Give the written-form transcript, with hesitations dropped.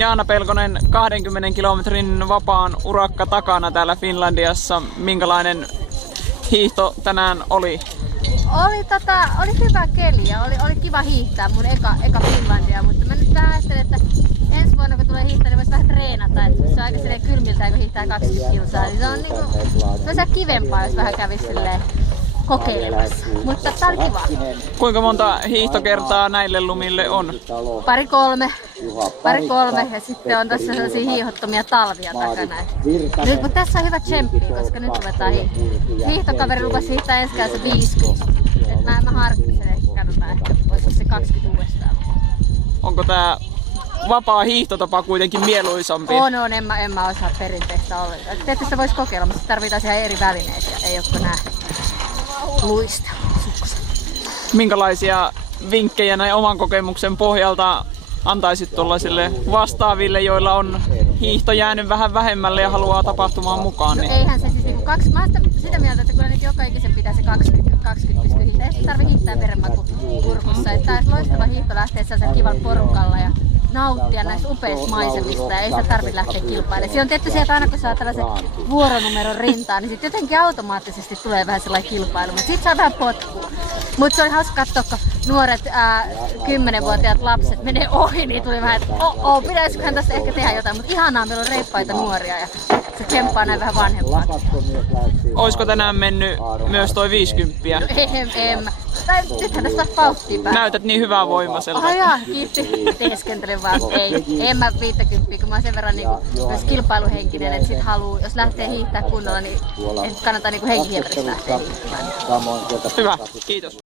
Jaana Pelkonen, 20 kilometrin vapaan urakka takana täällä Finlandiassa. Minkälainen hiihto tänään oli? Oli hyvä keli ja oli kiva hiihtää mun eka Finlandia, mutta mä nyt ajattelin, että ensi vuonna kun tulee hiihtää, niin vois vähän treenata, että se on aika silleen kylmiltään kun hiihtää 20 kilsaa, niin se on niinku, se on kivempaa, jos vähän kävisi silleen kokeilemassa, mutta tää oli kiva. Kuinka monta hiihtokertaa näille lumille on? Pari kolme ja sitten on tässä sellaisia hiihottomia talvia takana. Nyt, mutta tässä on hyvä tsemppi, koska nyt ruvetaan hiihtokaveri lupasi hiihtää ensi käydä 50. Et mä harkitsen ehkä, katsotaan ehkä, voisiko se 20 uudestaan. Onko tää vapaa hiihtotapa kuitenkin mieluisampi? On, en mä osaa perinteistä ollenkaan. Tietysti sitä voisi kokeilla, mutta tarvitaan ihan eri välineitä, ei ole kuin nää luistelusukset. Minkälaisia vinkkejä näin oman kokemuksen pohjalta antaisit tuollaisille vastaaville, joilla on hiihto jäänyt vähän vähemmälle ja haluaa tapahtumaan mukaan? No eihän se siis niinku mä oon sitä mieltä, että kyllä nyt joka ikisen pitää se 20 pystyä hiihtää. Ei se tarvi hiihtää verenmaku kurkussa. Tää olisi loistava hiihto lähteä sellaisella kivalla porukalla ja nauttia näistä upeista maisemista ja ei sitä tarvitse lähteä kilpailemaan. Siinä on tietty se, että aina kun saa tällaisen vuoronumeron rintaan, niin sitten jotenkin automaattisesti tulee vähän sellainen kilpailu, mutta sit saa vähän potkua. Mutta se oli hauska katsoa, kun nuoret 10-vuotiaat lapset menee ohi, niin tuli vähän, että pitäisiköhän tästä ehkä tehdä jotain, mutta ihanaa, meillä on reippaita nuoria ja se tsemppaa näin vähän vanhempaa. Olisiko tänään mennyt myös toi 50? No en. Tai nythän tästä on pauttia päällä. Näytät niin hyvää voimasella. Kiitti. Teeskentelen vaan. En mä 50, kun mä oon sen verran niinku myös kilpailuhenkinen, että sit haluu, jos lähtee hiihtää kunnolla, niin kannattaa niinku henkihieväristä lähteä hiihtämään. Hyvä, kiitos.